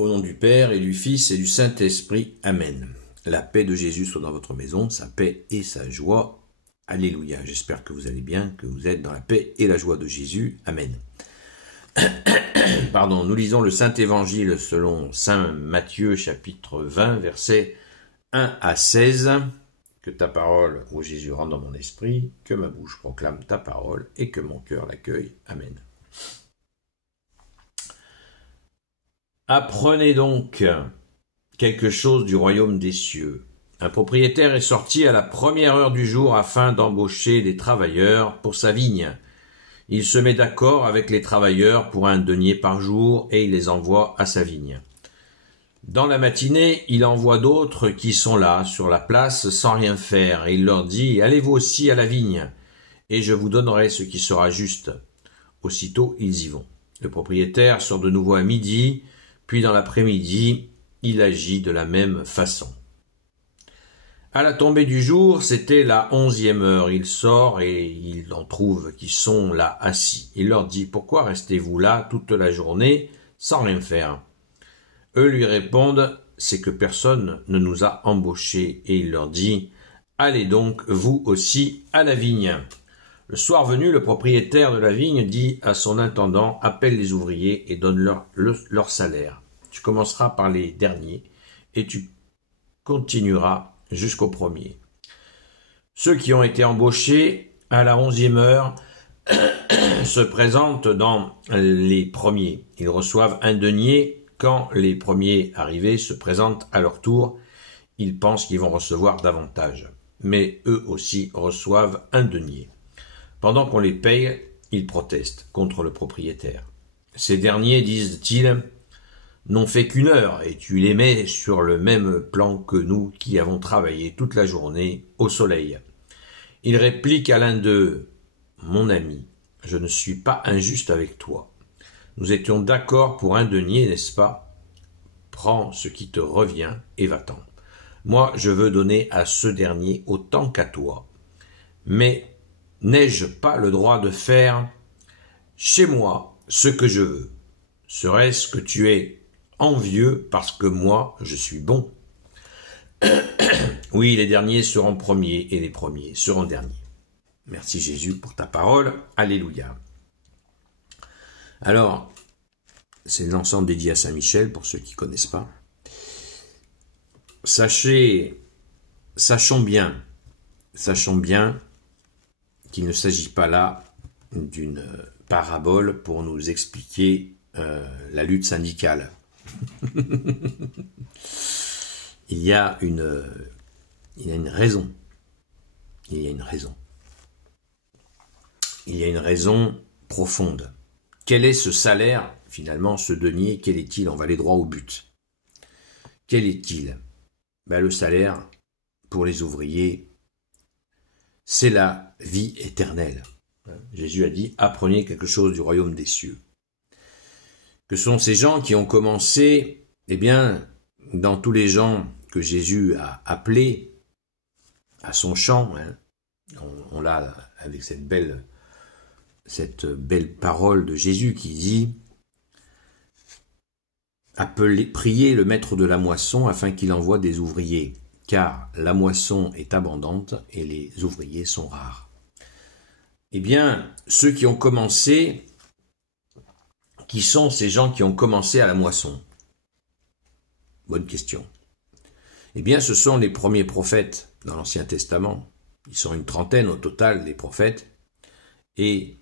Au nom du Père et du Fils et du Saint-Esprit. Amen. La paix de Jésus soit dans votre maison, sa paix et sa joie. Alléluia. J'espère que vous allez bien, que vous êtes dans la paix et la joie de Jésus. Amen. Pardon, nous lisons le Saint-Évangile selon Saint Matthieu, chapitre 20, versets 1 à 16. Que ta parole, ô Jésus, rentre dans mon esprit, que ma bouche proclame ta parole et que mon cœur l'accueille. Amen. Apprenez donc quelque chose du royaume des cieux. Un propriétaire est sorti à la première heure du jour afin d'embaucher des travailleurs pour sa vigne. Il se met d'accord avec les travailleurs pour un denier par jour et il les envoie à sa vigne. Dans la matinée, il envoie d'autres qui sont là, sur la place, sans rien faire, et il leur dit « Allez-vous aussi à la vigne, et je vous donnerai ce qui sera juste. » Aussitôt, ils y vont. Le propriétaire sort de nouveau à midi, puis dans l'après-midi, il agit de la même façon. À la tombée du jour, c'était la 11e heure. Il sort et il en trouve qui sont là assis. Il leur dit « Pourquoi restez-vous là toute la journée sans rien faire ?» Eux lui répondent « C'est que personne ne nous a embauchés. » Et il leur dit « Allez donc, vous aussi, à la vigne. » Le soir venu, le propriétaire de la vigne dit à son intendant « Appelle les ouvriers et donne-leur leur salaire. Tu commenceras par les derniers et tu continueras jusqu'aux premiers. » Ceux qui ont été embauchés à la 11e heure se présentent dans les premiers. Ils reçoivent un denier. Quand les premiers arrivés se présentent à leur tour, ils pensent qu'ils vont recevoir davantage. Mais eux aussi reçoivent un denier. Pendant qu'on les paye, ils protestent contre le propriétaire. Ces derniers, disent-ils, n'ont fait qu'une heure et tu les mets sur le même plan que nous qui avons travaillé toute la journée au soleil. Il réplique à l'un d'eux, « Mon ami, je ne suis pas injuste avec toi. Nous étions d'accord pour un denier, n'est-ce pas? Prends ce qui te revient et va-t'en. Moi, je veux donner à ce dernier autant qu'à toi. Mais n'ai-je pas le droit de faire chez moi ce que je veux? Serait-ce que tu es envieux parce que moi, je suis bon? Oui, les derniers seront premiers et les premiers seront derniers. Merci Jésus pour ta parole. Alléluia. Alors, c'est l'ensemble dédié à Saint-Michel, pour ceux qui ne connaissent pas. Sachons bien qu'il ne s'agit pas là d'une parabole pour nous expliquer la lutte syndicale. Il y a une raison. Il y a une raison profonde. Quel est ce salaire, finalement, ce denier? Quel est-il? On va aller droit au but. Quel est-il? Le salaire, pour les ouvriers, c'est la vie éternelle. Jésus a dit, apprenez quelque chose du royaume des cieux. Que sont ces gens qui ont commencé, dans tous les gens que Jésus a appelés à son champ, on l'a avec cette belle parole de Jésus qui dit « Priez le maître de la moisson afin qu'il envoie des ouvriers, car la moisson est abondante et les ouvriers sont rares. » Ceux qui ont commencé, qui sont ces gens qui ont commencé à la moisson? Bonne question. Ce sont les premiers prophètes dans l'Ancien Testament. Ils sont une trentaine au total, les prophètes, et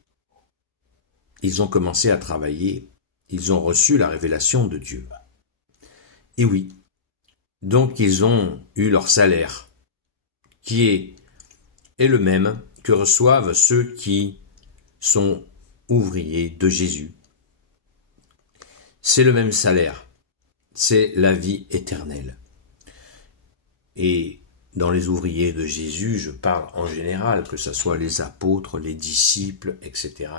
ils ont commencé à travailler, ils ont reçu la révélation de Dieu. Et oui, donc ils ont eu leur salaire, qui est le même que reçoivent ceux qui sont ouvriers de Jésus. C'est le même salaire, c'est la vie éternelle. Et dans les ouvriers de Jésus, je parle en général, que ce soit les apôtres, les disciples, etc.,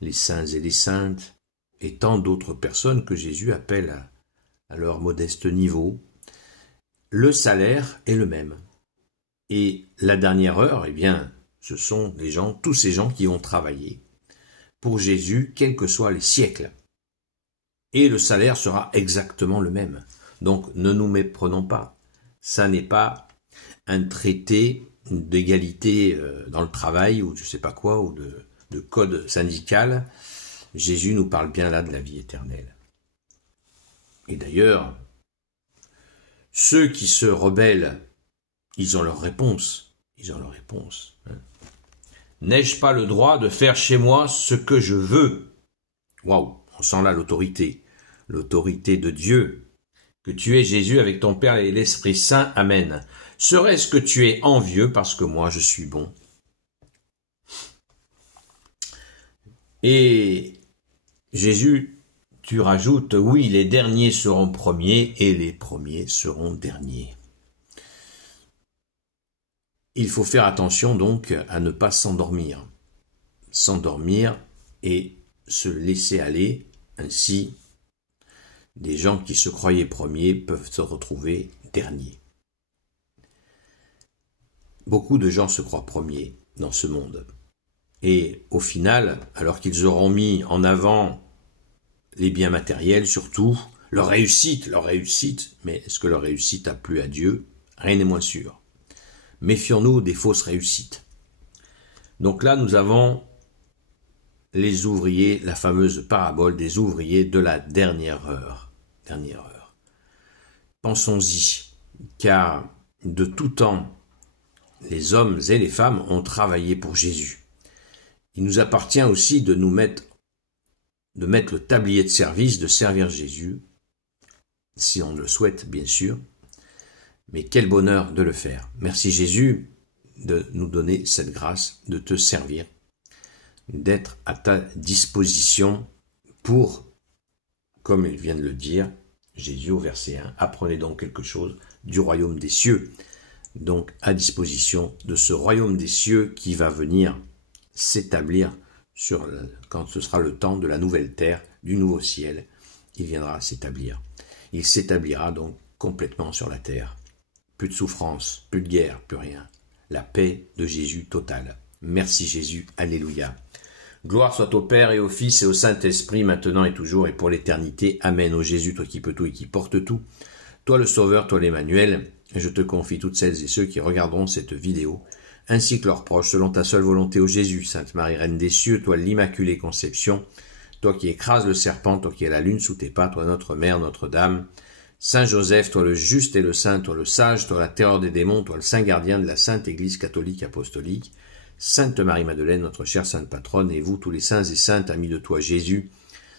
les saints et les saintes, et tant d'autres personnes que Jésus appelle à leur modeste niveau, le salaire est le même. Et la dernière heure, ce sont tous ces gens qui ont travaillé pour Jésus, quels que soient les siècles. et le salaire sera exactement le même. Donc ne nous méprenons pas. Ça n'est pas un traité d'égalité dans le travail ou je sais pas quoi, ou de code syndical. Jésus nous parle bien là de la vie éternelle. Et d'ailleurs, ceux qui se rebellent, ils ont leur réponse. Ils ont leur réponse. N'ai-je pas le droit de faire chez moi ce que je veux? Waouh, on sent là l'autorité. L'autorité de Dieu. Que tu es Jésus avec ton Père et l'Esprit Saint. Amen. Serait-ce que tu es envieux parce que moi je suis bon? Et Jésus, tu rajoutes, oui, les derniers seront premiers et les premiers seront derniers. Il faut faire attention donc à ne pas s'endormir. S'endormir et se laisser aller, ainsi des gens qui se croyaient premiers peuvent se retrouver derniers. Beaucoup de gens se croient premiers dans ce monde. Et au final, alors qu'ils auront mis en avant les biens matériels surtout, leur réussite, mais est-ce que leur réussite a plu à Dieu? Rien n'est moins sûr. Méfions-nous des fausses réussites. Donc là, nous avons les ouvriers, la fameuse parabole des ouvriers de la dernière heure. Pensons-y, car de tout temps, les hommes et les femmes ont travaillé pour Jésus. Il nous appartient aussi de mettre le tablier de service, de servir Jésus, si on le souhaite bien sûr, mais quel bonheur de le faire. Merci Jésus de nous donner cette grâce, de te servir, d'être à ta disposition pour, comme il vient de le dire, Jésus au verset 1, apprenez donc quelque chose du royaume des cieux. Donc à disposition de ce royaume des cieux qui va venir s'établir quand ce sera le temps de la nouvelle terre, du nouveau ciel, il viendra s'établir. Il s'établira donc complètement sur la terre. Plus de souffrance, plus de guerre, plus rien. La paix de Jésus totale. Merci Jésus, alléluia. Gloire soit au Père et au Fils et au Saint-Esprit, maintenant et toujours et pour l'éternité. Amen. Ô Jésus, toi qui peux tout et qui portes tout, toi le Sauveur, toi l'Emmanuel, je te confie toutes celles et ceux qui regarderont cette vidéo, ainsi que leurs proches, selon ta seule volonté, ô Jésus. Sainte Marie, Reine des cieux, toi l'Immaculée Conception, toi qui écrases le serpent, toi qui as la lune sous tes pas, toi notre Mère, Notre-Dame, Saint Joseph, toi le juste et le saint, toi le sage, toi la terreur des démons, toi le saint gardien de la Sainte Église catholique apostolique, Sainte Marie-Madeleine, notre chère sainte patronne, et vous tous les saints et saintes, amis de toi Jésus,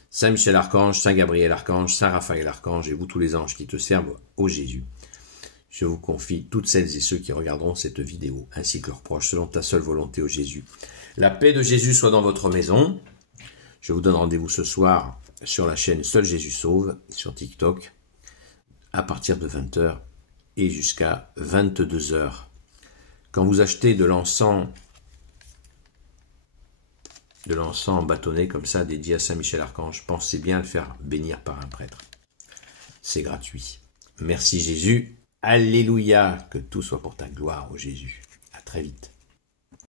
Saint Michel Archange, Saint Gabriel Archange, Saint Raphaël Archange, et vous tous les anges qui te servent, ô Jésus. Je vous confie toutes celles et ceux qui regarderont cette vidéo, ainsi que leurs proches, selon ta seule volonté, ô Jésus. La paix de Jésus soit dans votre maison. Je vous donne rendez-vous ce soir sur la chaîne Seul Jésus Sauve, sur TikTok, à partir de 20h et jusqu'à 22h. Quand vous achetez de l'encens bâtonné comme ça, dédié à Saint Michel Archange, pensez bien à le faire bénir par un prêtre. C'est gratuit. Merci Jésus. Alléluia. Que tout soit pour ta gloire, ô Jésus. À très vite.